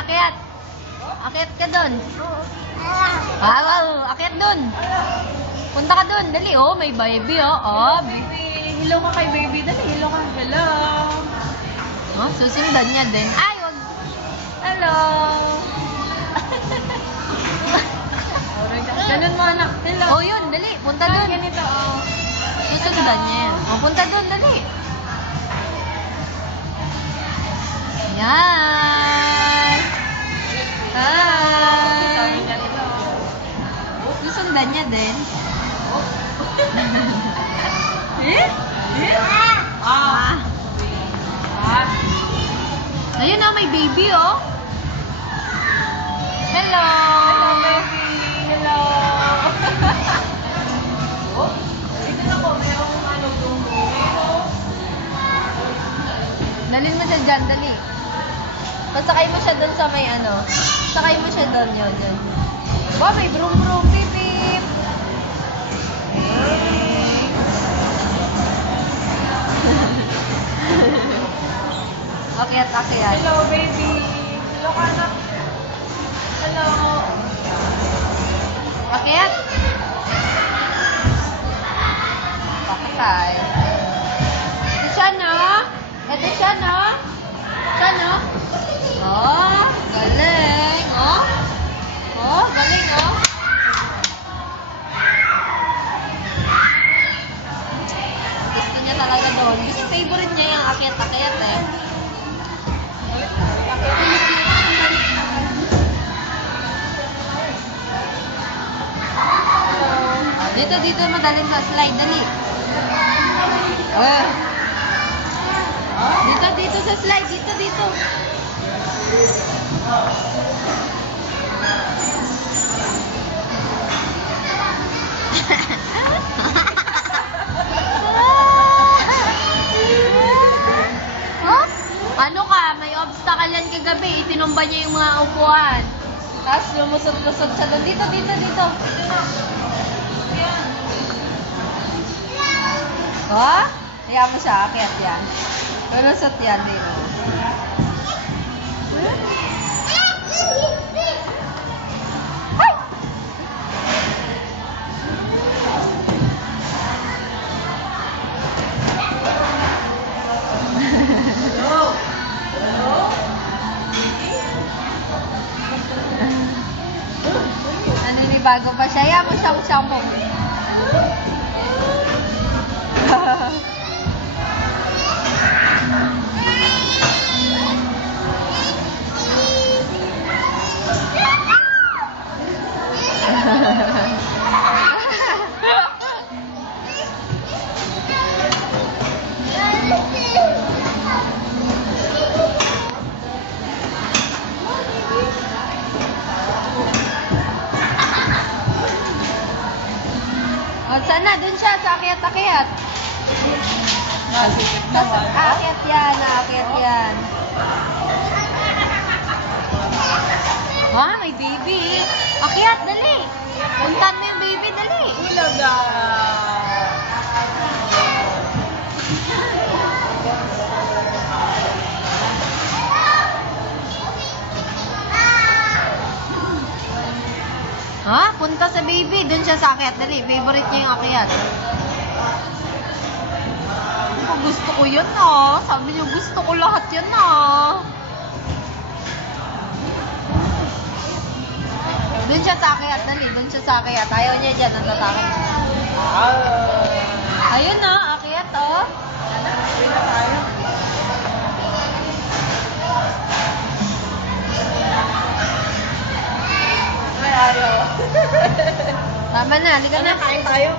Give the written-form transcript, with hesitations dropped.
akyat. Akyat ka dun. Wow, akyat dun. Punta ka dun, dali. Oh, may baby, oh. Oh, Baby, hello ka kay baby. Dali, hello ka. Hello. oh, susundan niya din. Ay, wag. Hello. Ganun mo anak. Hello. Oh, yun, dali. Punta dun. Ganito, oh. Susundan niya yan. Oh, punta dun, dali. Yan. Hi. Susundan niya din. Ah. Ayun oh, may baby oh. Hello. Hello, baby. Hello. Ito na po, mayroong ano doon. Dalhin mo siya dyan, dali. Pasakay mo siya doon sa may ano. Sakay mo siya doon, yun. Wow, may broom broom, beep beep. Hey. Akyat. Hello, baby. Hello ka anak. Hello. Akyat. Pakasay. Ito siya, no? Ito siya, no? Siya, no? Oh, galing. Oh. Oh, galing, oh. Gusto niya talaga doon. Gusto favorite niya yung akyat eh. Dito madaling sa slide, dali. Dito sa slide, dito. Huh? Ano ka? May obstacle yan kagabi. Itinumba niya yung mga upuan. Tapos lumusot-lusot siya doon. Dito. Oh? Hayaan mo siya. Akyat yan. Lulusot yan. Dito. Ay! Naninibago pa siya. Hayaan mo siyang mo. O, sana, dun siya, sa akyat. Akyat yan. May baby. Akyat, dali. Puntan mo yung baby, dali. Ulaga. Punta sa baby. Dun siya sa akyat, dali. Favorite niya yung akyat. Gusto ko yun, Sabi niyo, gusto ko lahat yan, Dun siya sa akyat, dali. Dun siya sa akyat. Ayaw niya dyan. Natatakot siya. Ayun, akyat, Uwi na tayo. Ay, ayaw. Tama na, halika na. Kain tayo.